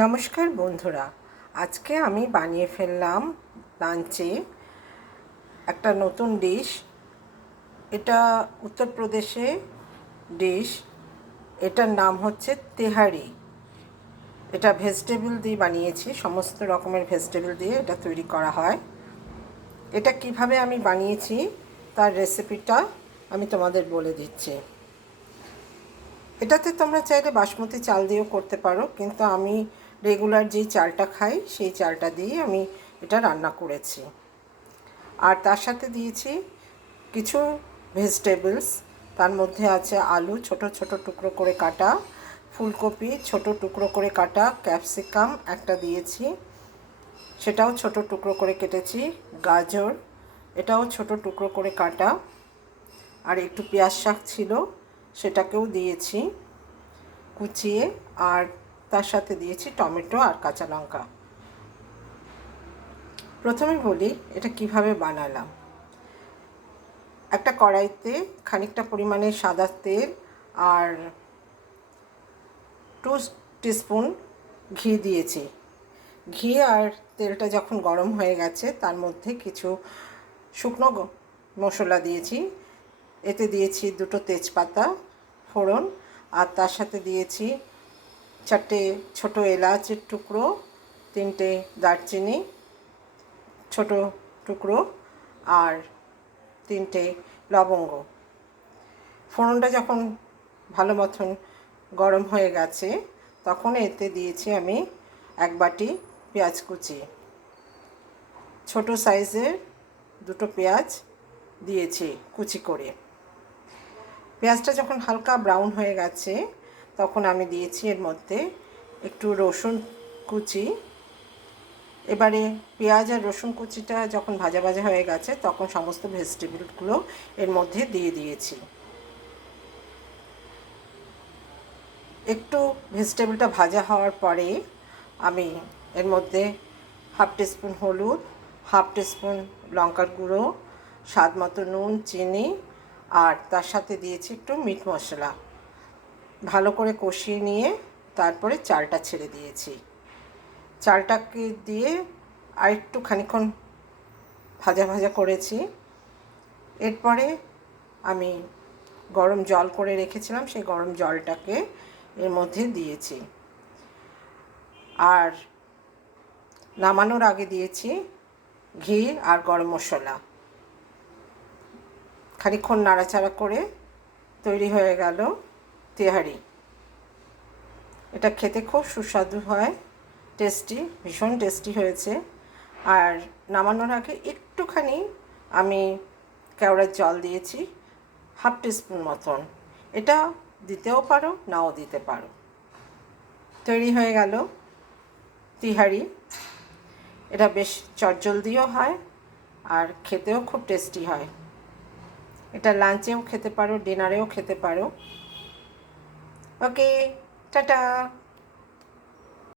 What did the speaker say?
নমস্কার বন্ধুরা, আজকে আমি বানিয়ে ফেললাম লাঞ্চে একটা নতুন ডিশ। এটা উত্তরপ্রদেশে ডিশ। এটার নাম হচ্ছে তেহারি। এটা ভেজিটেবল দিয়ে বানিয়েছি, সমস্ত রকমের ভেজিটেবল দিয়ে এটা তৈরি করা হয়। এটা কিভাবে আমি বানিয়েছি তার রেসিপিটা আমি তোমাদের বলে দিচ্ছি। এটাতে তোমরা চাইলে বাসমতি চাল দিয়েও করতে পারো, কিন্তু আমি রেগুলার যেই চালটা খাই সেই চালটা দিয়ে আমি এটা রান্না করেছি। আর তার সাথে দিয়েছি কিছু ভেজিটেবলস। তার মধ্যে আছে আলু ছোট ছোট টুকরো করে কাটা, ফুলকপি ছোট টুকরো করে কাটা, ক্যাপসিকাম একটা দিয়েছি, সেটাও ছোট টুকরো করে কেটেছি, গাজর এটাও ছোট টুকরো করে কাটা, আর একটু পেঁয়াজ শাক ছিল সেটাকেও দিয়েছি কুচিয়ে, আর তার সাথে দিয়েছি টমেটো আর কাঁচা লঙ্কা। প্রথমে বলি এটা কিভাবে বানালাম। একটা কড়াইতে খানিকটা পরিমাণে সাদা তেল আর 2 টিস্পুন ঘি দিয়েছি। ঘি আর তেলটা যখন গরম হয়ে গেছে তার মধ্যে কিছু শুকনো মশলা দিয়েছি। এতে দিয়েছি 2টো তেজপাতা ফোড়ন, আর তার সাথে দিয়েছি 4টে ছোটো এলাচের টুকরো, 3টে দারচিনি ছোট টুকরো, আর 3টে লবঙ্গ। ফোড়নটা যখন ভালো মতন গরম হয়ে গেছে তখন এতে দিয়েছি আমি 1 বাটি পেঁয়াজ কুচি। ছোট সাইজের 2টো পেঁয়াজ দিয়েছি কুচি করে। পেঁয়াজটা যখন হালকা ব্রাউন হয়ে গেছে তখন আমি দিয়েছি এর মধ্যে একটু রসুন কুচি। এবারে পেঁয়াজ আর রসুন কুচিটা যখন ভাজা ভাজা হয়ে গেছে তখন সমস্ত ভেজিটেবলগুলো এর মধ্যে দিয়ে দিয়েছি। একটু ভেজিটেবলটা ভাজা হওয়ার পরে আমি এর মধ্যে 1/2 টিস্পুন হলুদ, 1/2 টিস্পুন লঙ্কার গুঁড়ো, স্বাদ মতো নুন, চিনি, আর তার সাথে দিয়েছি একটু মিট মশলা। ভালো করে কষিয়ে নিয়ে তারপরে চালটা ছেড়ে দিয়েছি। চালটাকে দিয়ে আর একটু খানিকক্ষণ ভাজা ভাজা করেছি। এরপরে আমি গরম জল করে রেখেছিলাম, সেই গরম জলটাকে এর মধ্যে দিয়েছি, আর নামানোর আগে দিয়েছি ঘি আর গরম মশলা। খানিকক্ষণ নাড়াচাড়া করে তৈরি হয়ে গেল তেহারি। এটা খেতে খুব সুস্বাদু হয়, টেস্টি, ভীষণ টেস্টি হয়েছে। আর নামানোর আগে একটুখানি আমি কেওড়ার জল দিয়েছি 1/2 টিস্পুন মতন। এটা দিতেও পারো, নাও দিতে পারো। তৈরি হয়ে গেল তেহারি। এটা বেশ চটজলদিও হয় আর খেতেও খুব টেস্টি হয়। এটা লাঞ্চেও খেতে পারো, ডিনারেও খেতে পারো। ওকে, টাটা।